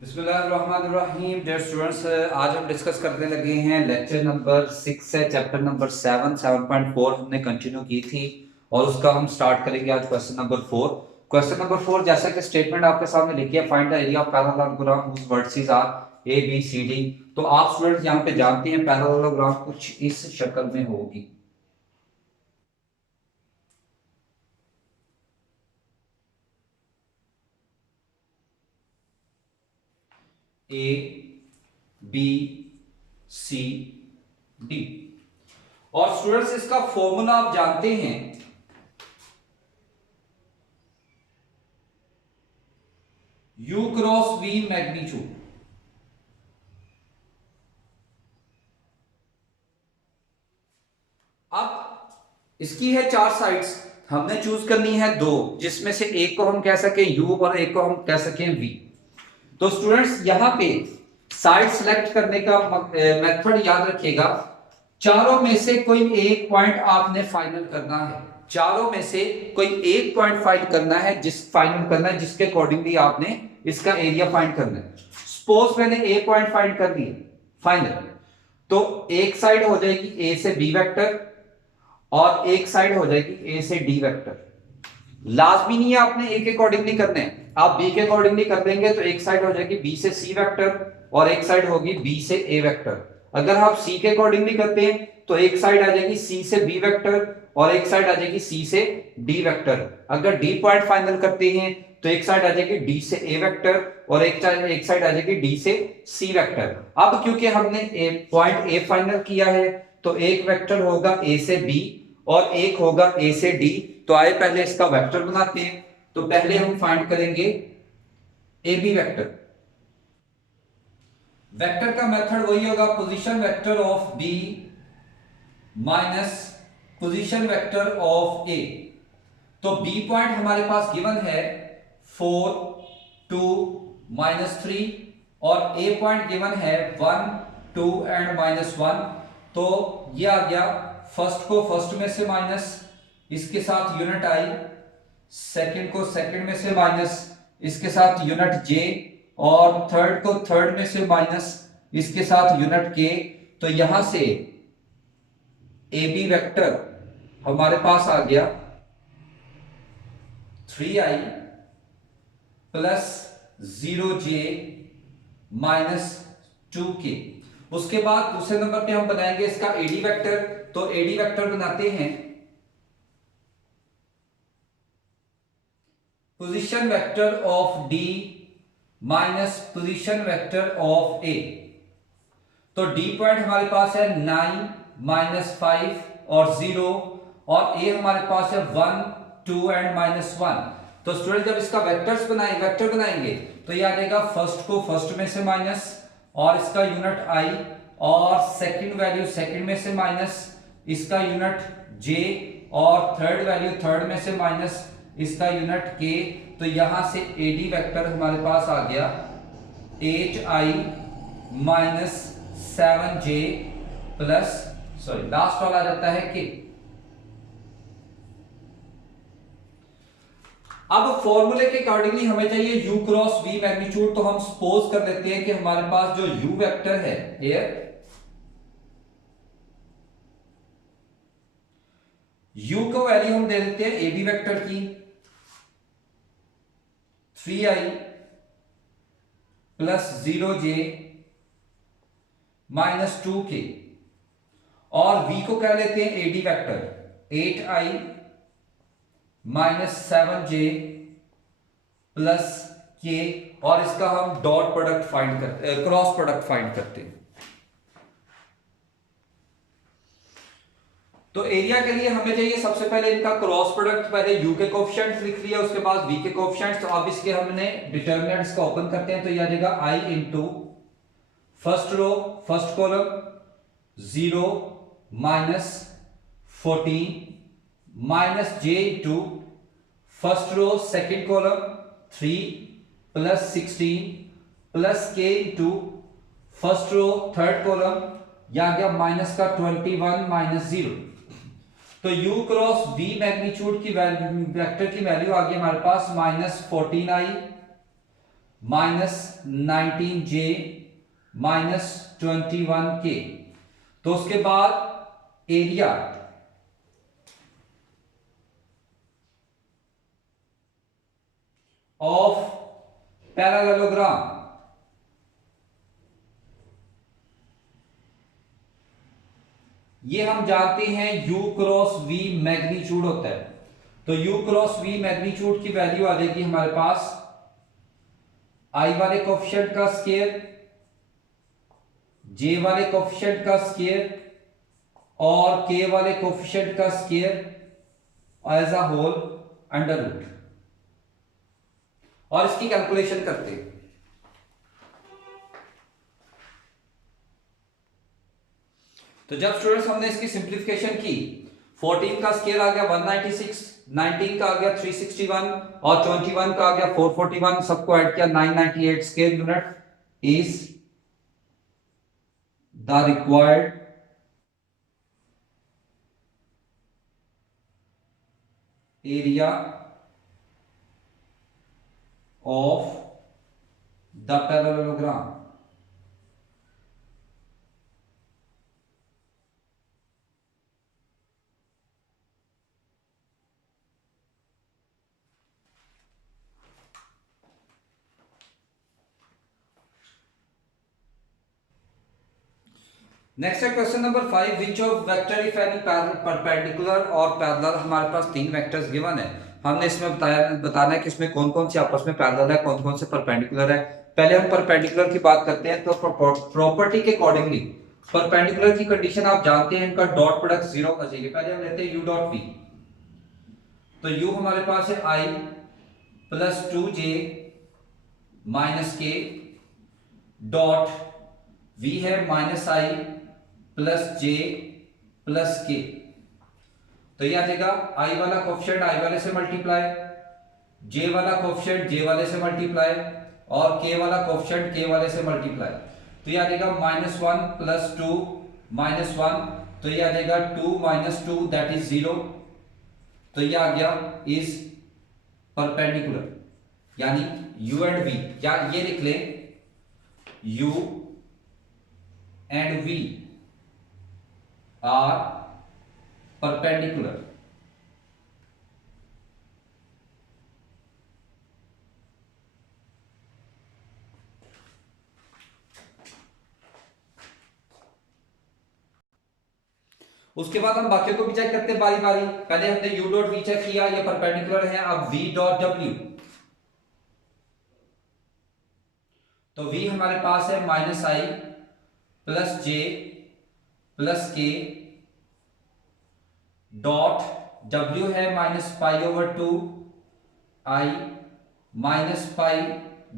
बिस्मिल्लाहिर्रहमानिर्रहीम। Dear students, आज हम डिस्कस करने लगे हैं लेक्चर नंबर 6 है, चैप्टर नंबर 7.4 हमने कंटिन्यू की थी और उसका हम स्टार्ट करेंगे आज क्वेश्चन नंबर 4। क्वेश्चन नंबर 4 जैसा कि स्टेटमेंट आपके सामने लिखी है, find the area of parallelogram whose vertices are A B C D. तो आप स्टूडेंट्स यहाँ पे जानते हैं पैरेललोग्राम कुछ इस शक्ल में होगी। A B C D. और स्टूडेंट्स इसका फॉर्मूला आप जानते हैं, U क्रॉस V मैग्नीट्यूड। अब इसकी है चार साइड्स, हमने चूज करनी है दो, जिसमें से एक को हम कह सकें U और एक को हम कह सकें V। तो स्टूडेंट्स यहां पे साइड सेलेक्ट करने का मेथड याद रखिएगा। चारों में से कोई एक पॉइंट आपने फाइनल करना है, चारों में से कोई एक पॉइंट फाइंड करना है, फाइनल करना है जिसके अकॉर्डिंगली आपने इसका एरिया फाइंड करना है। सपोज मैंने ए पॉइंट फाइंड कर दिया फाइनल, तो एक साइड हो जाएगी ए से बी वेक्टर और एक साइड हो जाएगी ए से डी वेक्टर। लाजमी नहीं है आपने ए के अकॉर्डिंगली करने हैं, आप बी के अकॉर्डिंगली कर देंगे तो एक साइड हो जाएगी बी से सी वेक्टर और एक साइड होगी बी से ए वेक्टर। अगर आप सी के अकॉर्डिंगली करते हैं तो एक साइड आ जाएगी सी से बी वेक्टर और एक साइड आ जाएगी सी से डी वेक्टर। अगर डी पॉइंट फाइनल करते हैं तो एक साइड आ जाएगी डी से ए वेक्टर और एक साइड आ जाएगी डी से सी वेक्टर। अब क्योंकि हमने पॉइंट ए फाइनल किया है तो एक वेक्टर होगा ए से बी और एक होगा ए से डी। तो आइए पहले इसका वेक्टर बनाते हैं। तो पहले हम फाइंड करेंगे ए बी वेक्टर। वेक्टर का मेथड वही होगा, position vector of B minus position vector of A. तो बी पॉइंट हमारे पास गिवन है 4 2 -3 और ए पॉइंट गिवन है 1 2 एंड -1। तो ये आ गया, फर्स्ट को फर्स्ट में से माइनस, इसके साथ यूनिट आई, सेकंड को सेकंड में से माइनस, इसके साथ यूनिट जे और थर्ड को थर्ड में से माइनस, इसके साथ यूनिट के। तो यहां से ए बी वेक्टर हमारे पास आ गया 3i plus 0j minus 2k। उसके बाद दूसरे नंबर पे हम बनाएंगे इसका एडी वेक्टर। तो एडी वेक्टर बनाते हैं position vector of D minus position vector of A. तो डी पॉइंट हमारे पास है 9 -5 और 0 और ए हमारे पास है 1 2 एंड -1। तो स्टूडेंट जब इसका वेक्टर बनाएंगे तो ये आ जाएगा फर्स्ट को फर्स्ट में से माइनस और इसका यूनिट आई और सेकंड वैल्यू सेकंड में से माइनस, इसका यूनिट जे और थर्ड वैल्यू थर्ड में से माइनस, इसका यूनिट के। तो यहां से एडी वेक्टर हमारे पास आ गया 8i minus 7j plus last वाला आ जाता है के। अब फॉर्मूले के अकॉर्डिंगली हमें चाहिए u क्रॉस v मैग्नीट्यूड। तो हम सपोज कर लेते हैं कि हमारे पास जो u वेक्टर है हियर, u को वैल्यू हम दे देते हैं ए बी वेक्टर की 3i plus 0j minus 2k और v को कह लेते हैं AD vector 8i minus 7j plus k और इसका हम डॉट प्रोडक्ट फाइंड करते, क्रॉस प्रोडक्ट फाइंड करते हैं। तो एरिया के लिए हमें चाहिए सबसे पहले इनका क्रॉस प्रोडक्ट। पहले u के कोएफिशिएंट्स लिख लिया, उसके बाद v के कोएफिशिएंट्स। तो अब इसके हमने डिटरमिनेंट्स का ओपन करते हैं। तो यह आ जाएगा i into first row first column 0 -14 minus j into first row second column 3 plus 16 plus k into first row third column, यह गया माइनस का 21 माइनस 0। तो u क्रॉस v मैग्नीट्यूड की वेक्टर की वैल्यू आ गई हमारे पास -14i -19j -21k। तो उसके बाद एरिया ऑफ पैरेललोग्राम, ये हम जानते हैं u क्रॉस v मैग्नीट्यूड होता है। तो u क्रॉस v मैग्नीट्यूड की वैल्यू आ जाएगी हमारे पास i वाले कोफिशिएंट का स्क्वायर, j वाले कोफिशिएंट का स्क्वायर और k वाले कोफिशिएंट का square as a whole under root, और इसकी कैलकुलेशन करते हैं। तो जब स्टूडेंट्स हमने इसकी सिंप्लीफिकेशन की, 14 का स्क्वायर आ गया 196, 19 का आ गया 361 और 21 का आ गया 441, सबको ऐड किया 998 square unit is the required area of the parallelogram. Next है question number 5, which of vector if any perpendicular और पैरेलल। हमारे पास तीन वेक्टर्स गिवन है, हमने इसमें बताना है कि इसमें कौन कौन से आपस में पैरेलल है, कौन कौन से परपेंडिकुलर है। पहले हम परपेंडिकुलर की बात करते हैं। तो प्रॉपर्टी के अकॉर्डिंगली परपेंडिकुलर की कंडीशन आप जानते हैं, इनका डॉट प्रोडक्ट 0 होना चाहिए। पहले हम लेते हैं u डॉट v। तो u हमारे पास है i plus 2j minus k dot v है minus i plus j plus k। तो ये आ जाएगा i वाला कोफिशिएंट i वाले से मल्टीप्लाई, j वाला कोफिशिएंट j वाले से मल्टीप्लाई और k वाला कोफिशिएंट k वाले से मल्टीप्लाई। तो ये आ जाएगा -1 प्लस 2 -1, तो ये आ जाएगा 2 - 2 दैट इज 0। तो ये आ गया इज परपेंडिकुलर, यानी u एंड v, या ये लिख ले u and v are perpendicular. उसके बाद हम बाकियों को भी चेक करते हैं बारी बारी। पहले हमने u डॉट v चेक किया, ये परपेंडिकुलर है। अब v डॉट w, तो v हमारे पास है -i plus j plus k dot w है -π/2 i minus pi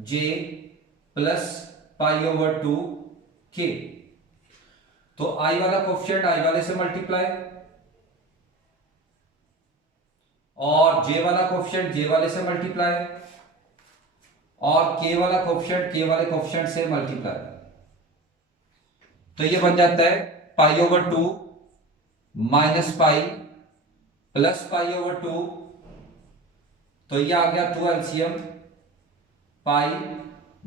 j plus π/2 k। तो i वाला कोफिशिएंट i वाले से मल्टीप्लाई और j वाला कोफिशिएंट j वाले से मल्टीप्लाई और k वाला कोफिशिएंट k वाले कोफिशिएंट से मल्टीप्लाई। तो ये बन जाता है π/2 माइनस पाई प्लस π/2। तो ये आ गया 2 LCM, pi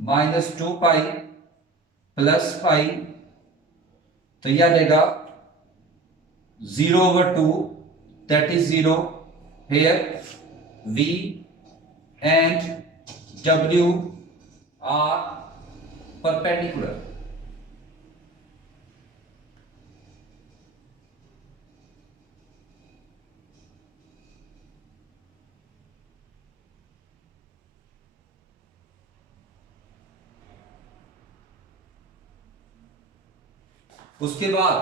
minus 2 pi plus pi. तो यह आ जाएगा 0/2 that is 0। Here v and w are perpendicular. उसके बाद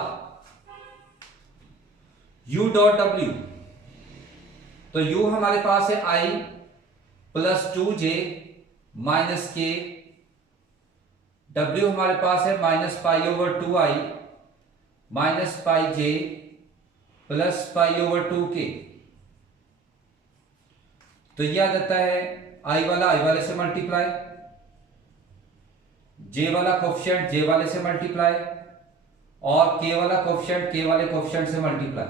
u डॉट w, तो u हमारे पास है i plus 2j minus k, w हमारे पास है -π/2i minus pi j plus π/2k। तो यह आ जाता है i वाला i वाले से मल्टीप्लाई, j वाला कोफिशिएंट j वाले से मल्टीप्लाई और k वाला कोफिशिएंट k वाले कोफिशिएंट से मल्टीप्लाई।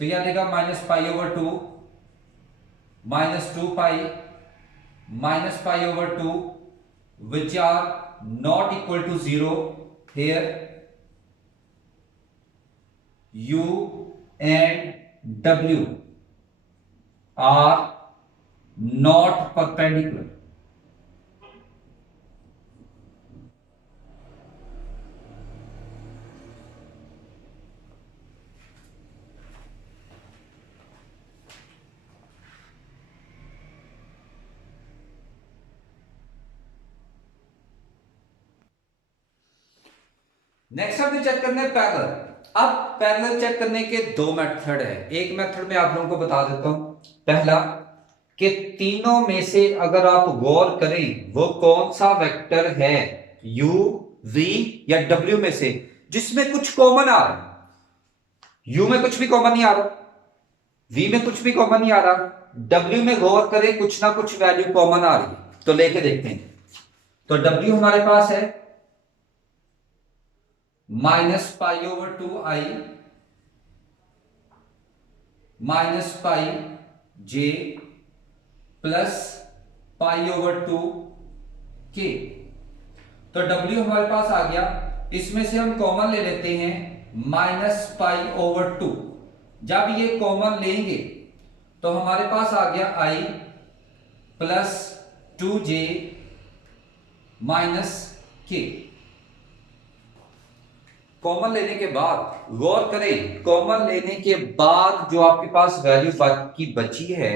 तो यह देगा -π/2 -2 पाई minus pi over 2 which are not equal to 0. Here u and w are not perpendicular. Next हमने चेक करना है पैरेलल। अब पैरेलल चेक करने के दो मेथड है। एक मेथड में आप लोगों को बता देता हूं। पहला कि तीनों में से अगर आप गौर करें वो कौन सा वेक्टर है u v या w में से जिसमें कुछ कॉमन आ रहा है। u में कुछ भी कॉमन नहीं आ रहा, v में कुछ भी कॉमन नहीं आ रहा, w में गौर करें कुछ ना कुछ वैल्यू कॉमन आ रही है। तो लेके देखते हैं। तो w हमारे पास है minus pi over 2i minus pi j plus pi over 2k। तो w हमारे पास आ गया। इसमें से हम कॉमन ले लेते हैं माइनस पाई ओवर 2। जब ये कॉमन लेंगे तो हमारे पास आ गया i plus 2j minus k। Common लेने के बाद गौर करें, कॉमन लेने के बाद जो आपके पास वैल्यू बाकी बची है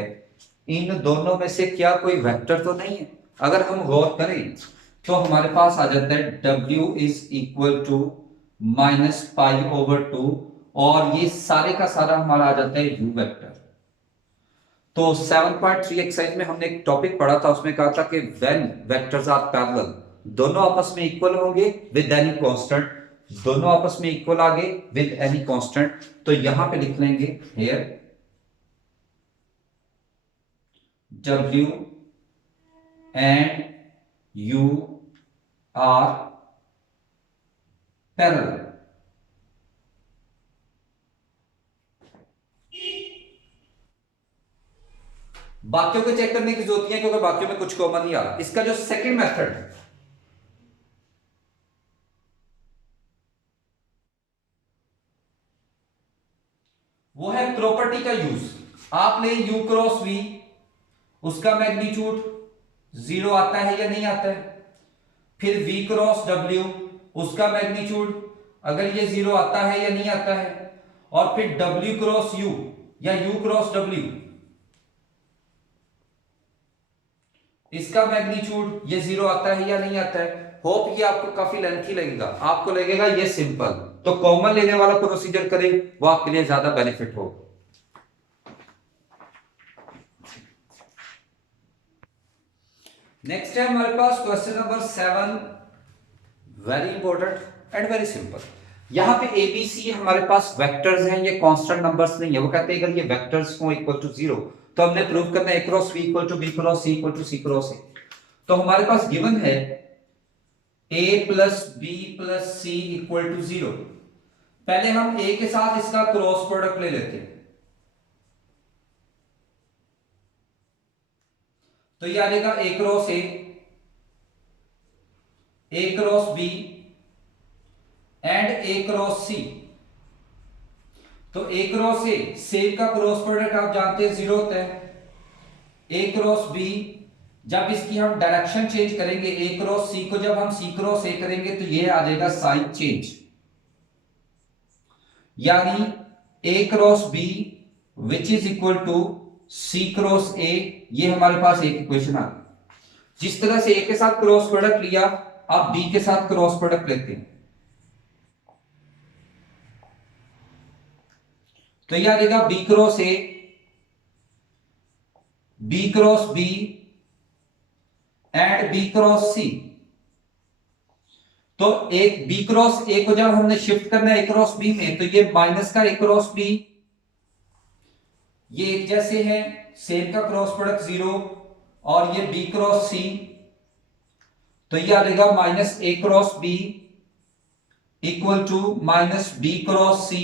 इन दोनों में से क्या कोई वेक्टर तो नहीं है। अगर हम गौर करें तो हमारे पास आ जाता है w is equal to minus pi over 2 और ये सारे का सारा हमारा आ जाता है u वेक्टर। तो 7.3 एक्सरसाइज में हमने एक टॉपिक पढ़ा था, उसमें कहा था कि व्हेन वेक्टर्स आर पैरेलल दोनों आपस में इक्वल होंगे विद एनी कांस्टेंट, दोनों आपस में इक्वल आगे विद एनी कांस्टेंट। तो यहां पे लिख लेंगे here w and u are parallel. बाकियों को चेक करने की जरूरत नहीं है क्योंकि बाकियों में कुछ कॉमन नहीं आ रहा। इसका जो सेकंड मेथड है वो है प्रॉपर्टी का यूज। आप ले u क्रॉस v, उसका मैग्नीट्यूड 0 आता है या नहीं आता है। फिर v क्रॉस w, उसका मैग्नीट्यूड अगर ये 0 आता है या नहीं आता है। और फिर w क्रॉस u या u क्रॉस w, इसका मैग्नीट्यूड ये 0 आता है या नहीं आता है। होप ये आपको काफी लेंथी लगेगा, आपको लगेगा ये सिंपल। तो कॉमन लेने वाला प्रोसीजर करें वो आपके लिए ज्यादा बेनिफिट हो। नेक्स्ट है हमारे पास question number 7, very important and very simple. यहां पे एबीसी हमारे पास वेक्टर्स हैं, ये कांस्टेंट नंबर्स नहीं है। वो कहते हैं अगर ये वेक्टर्स को इक्वल टू 0 तो हमने प्रूव करना है a cross v equal to b cross c equal to c cross a। तो हमारे पास गिवन है a plus b plus c equal to 0। पहले हम a के साथ इसका क्रॉस प्रोडक्ट ले लेते हैं। तो ये आ जाएगा a cross a cross b and a cross c। तो a क्रॉस a सेम का क्रॉस प्रोडक्ट आप जानते हैं 0 होता है। a क्रॉस b जब इसकी हम डायरेक्शन चेंज करेंगे a क्रॉस c को जब हम c क्रॉस a करेंगे तो ये आ जाएगा साइन चेंज, यानी a cross b which is equal to c cross a। ये हमारे पास एक इक्वेशन आ गई। जिस तरह से a के साथ क्रॉस प्रोडक्ट लिया आप b के साथ क्रॉस प्रोडक्ट लेते हैं तो यह आ जाएगा b cross a b cross b and b cross c। तो एक b क्रॉस a को जब हमने शिफ्ट करना है a क्रॉस b में तो ये माइनस का a क्रॉस b, ये एक जैसे हैं, सेम का क्रॉस प्रोडक्ट 0 और ये b क्रॉस c। तो ये आ जाएगा minus a cross b equal to minus b cross c।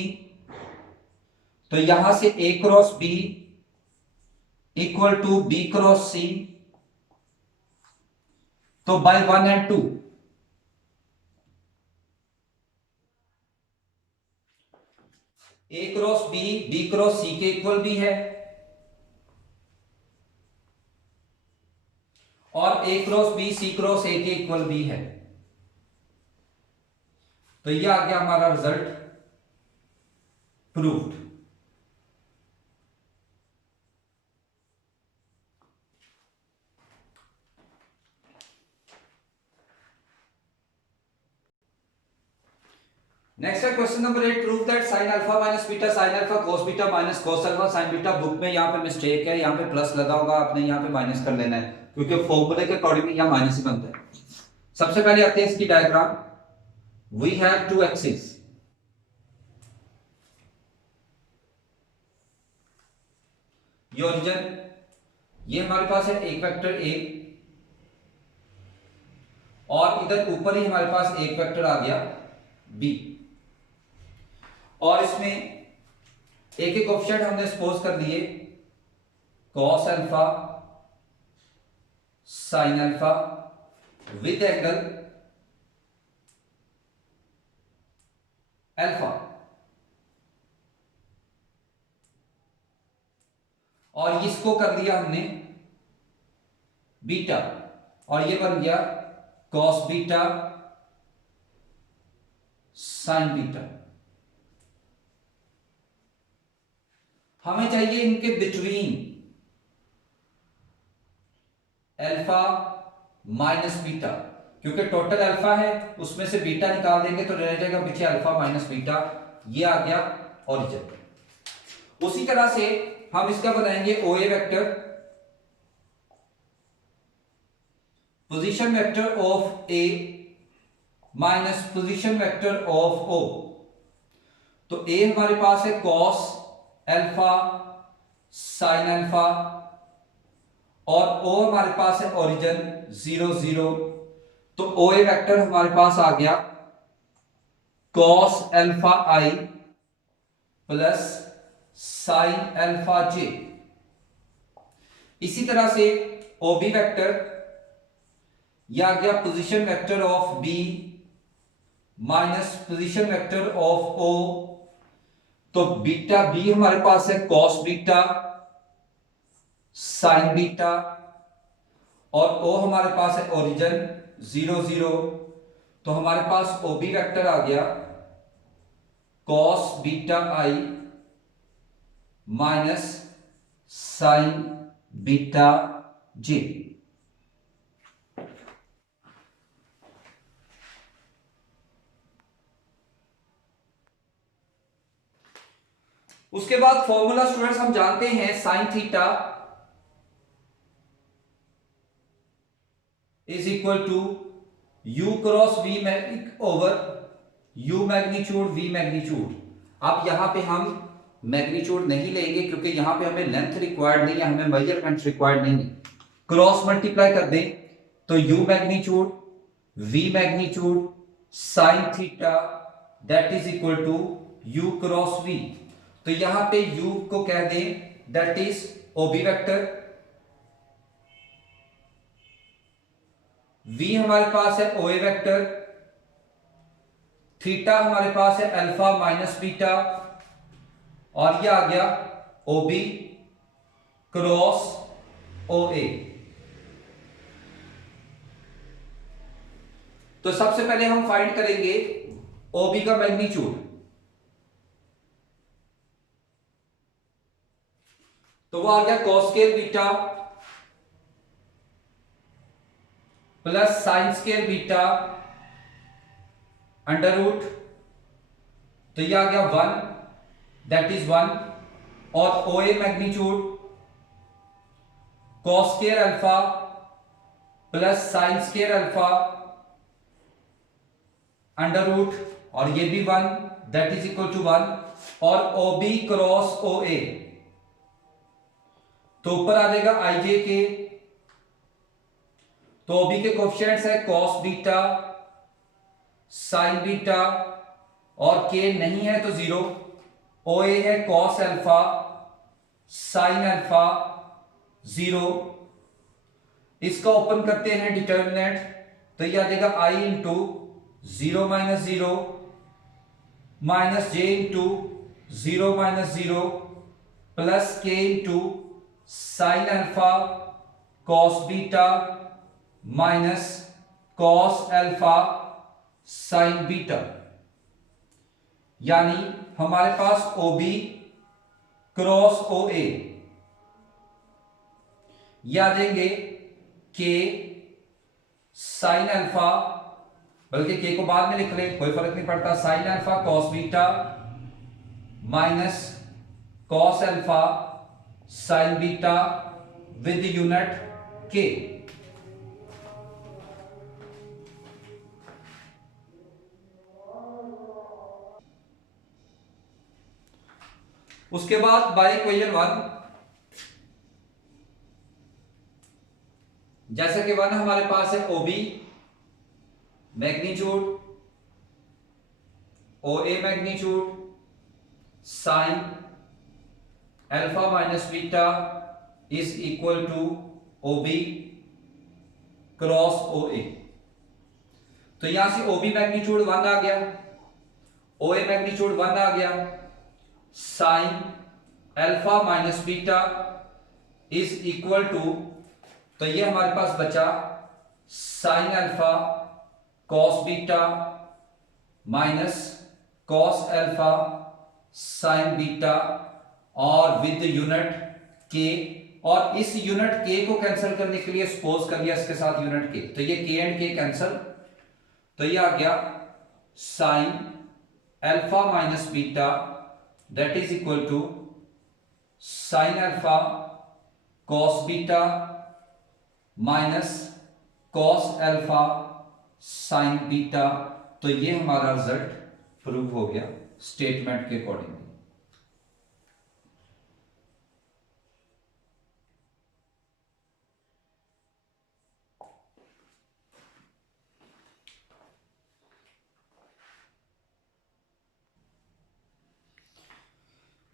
तो यहां से a cross b equal to b cross c तो by 1 and 2 A cross B cross C के इक्वल भी है, और A cross B C cross A के equal भी है। तो ये आ गया हमारा रिजल्ट प्रूव्ड। नेक्स्ट है question number 8, prove that sine alpha minus beta sine alpha cos beta minus cos alpha sin beta. Book में यहाँ पे मिस्टेक है, यहाँ पे प्लस लगा होगा, आपने यहाँ पे माइनस कर लेना है, क्योंकि फॉर्मूले के अकॉर्डिंग यहाँ माइनस ही बनता है। सबसे पहले आते हैं इसकी diagram. We have two axis, ये ओरिजिन, ये हमारे पास है एक वेक्टर ए, और इधर ऊपर ही हमारे पास एक वेक्टर आ गया बी, और इसमें एक एक ऑप्शन हमने सपोज कर दिए cos alpha sine alpha with angle alpha, और इसको कर दिया हमने बीटा, और ये बन गया कॉस बीटा साइन बीटा। हमें चाहिए इनके बिटवीन अल्फा माइनस बीटा, क्योंकि टोटल अल्फा है, उसमें से बीटा निकाल देंगे तो रह जाएगा पीछे अल्फा माइनस बीटा। ये आ गया ओरिजिन। उसी तरह से हम इसका बनाएंगे OA vector, position vector of A minus position vector of O. तो ए हमारे पास है कॉस अल्फा साइन अल्फा, और ओ हमारे पास है ओरिजिन 0 0। तो ओ ए वेक्टर हमारे पास आ गया cos alpha i plus sin alpha j. इसी तरह से ओ बी वेक्टर, यह आ गया position vector of B minus position vector of O. तो बीटा बी हमारे पास है कॉस बीटा साइन बीटा, और ओ हमारे पास है ओरिजिन 0 0। तो हमारे पास ओ बी वेक्टर आ गया cos beta i minus sin beta j. उसके बाद फॉर्मूला स्टूडेंट्स हम जानते हैं sin theta is equal to u cross v over u magnitude v magnitude. अब यहां पे हम मैग्नीट्यूड नहीं लेंगे, क्योंकि यहां पे हमें लेंथ रिक्वायर्ड नहीं है, हमें मेजरमेंट रिक्वायर्ड नहीं है। क्रॉस मल्टीप्लाई कर दें तो u magnitude v magnitude sin theta that is equal to u cross v. तो यहां पे u को कह दें that is OB vector, v हमारे पास है ओए वेक्टर, थीटा हमारे पास है अल्फा माइनस बीटा, और ये आ गया ओबी क्रॉस ओए। तो सबसे पहले हम फाइंड करेंगे ओबी का मैग्नीट्यूड। तो वो आ गया cos square beta plus sine square beta under root. तो ये आ गया 1 दैट इज 1, और O A magnitude cos square alpha plus sine square alpha under root, और ये भी 1 दैट इज इक्वल टू 1, और ओ बी क्रॉस ओ ए। तो ऊपर आ जाएगा आई जे के। तो ओबी के कोएफिशिएंट्स है कॉस बीटा साइन बीटा, और के नहीं है तो 0। ओ ए है कॉस अल्फा साइन अल्फा 0। इसका ओपन करते हैं डिटर्मिनेंट, तो ये आ जाएगा आई into 0 minus J into 0 plus के into sine alpha cos beta minus cos alpha sin beta. यानी हमारे पास OB क्रॉस OA या देंगे के साइन अल्फा, बल्कि के को बाद में लिख लें कोई फर्क नहीं पड़ता, sign alpha cos beta minus cos alpha sin beta with unit के। उसके बाद बाय इक्वेशन 1, जैसे कि 1 हमारे पास है OB magnitude, OA magnitude, sin alpha minus beta is equal to OB cross OA। तो यहां से OB मैग्नीट्यूड 1 आ गया, OA मैग्नीट्यूड 1 आ गया, sin alpha minus beta is equal to, तो ये हमारे पास बचा sin alpha cos beta minus cos alpha sin beta और विद यूनिट के। और इस यूनिट के को कैंसिल करने के लिए सपोज कर लिया इसके साथ यूनिट के, तो ये के एंड के कैंसिल, तो ये आ गया sin alpha minus beta that is equal to sin alpha cos beta minus cos alpha sin beta. तो ये हमारा रिजल्ट प्रूव हो गया स्टेटमेंट के अकॉर्डिंग।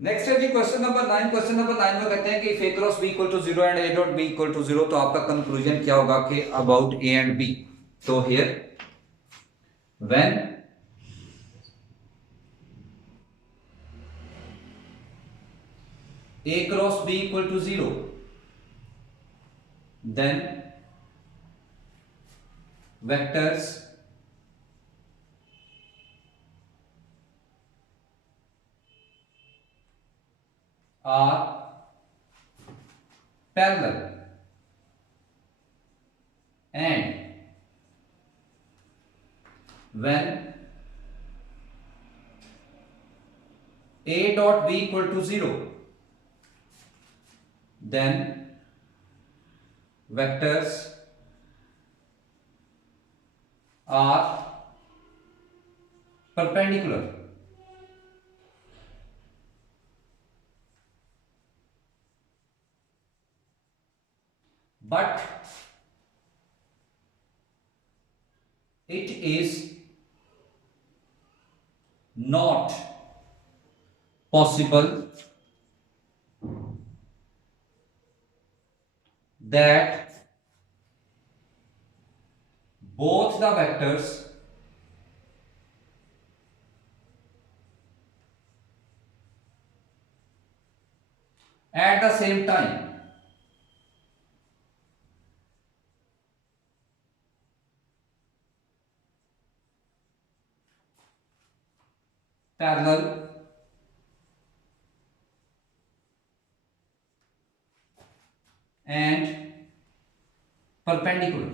नेक्स्ट है जी क्वेश्चन नंबर 9। क्वेश्चन नंबर 9 में कहते हैं कि if a cross b equal to 0 and a dot b equal to 0, तो आपका कंक्लूजन क्या होगा कि अबाउट a एंड b। तो here when a cross b equal to 0, then vectors are parallel and when a dot b equal to 0, then vectors are perpendicular. But it is not possible that both the vectors at the same time parallel and perpendicular.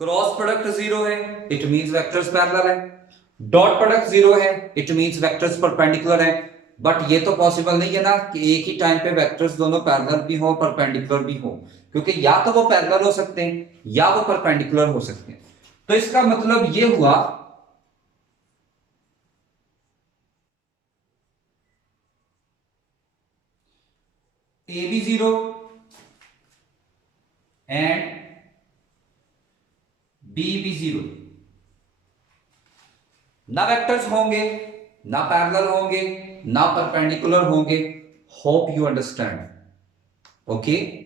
Cross product 0 है, it means vectors parallel है। Dot product 0 है, it means vectors perpendicular है। But ये तो possible नहीं है ना कि एक ही टाइम पे वेक्टर्स दोनों पैरेलल भी हो परपेंडिकुलर भी हो, क्योंकि या तो वो पैरेलल हो सकते हैं या वो परपेंडिकुलर हो सकते हैं। तो इसका मतलब ये हुआ A B 0 and B B 0, ना वेक्टर्स होंगे, ना पैरेलल होंगे, ना परपेंडिकुलर होंगे। Hope you understand. ओके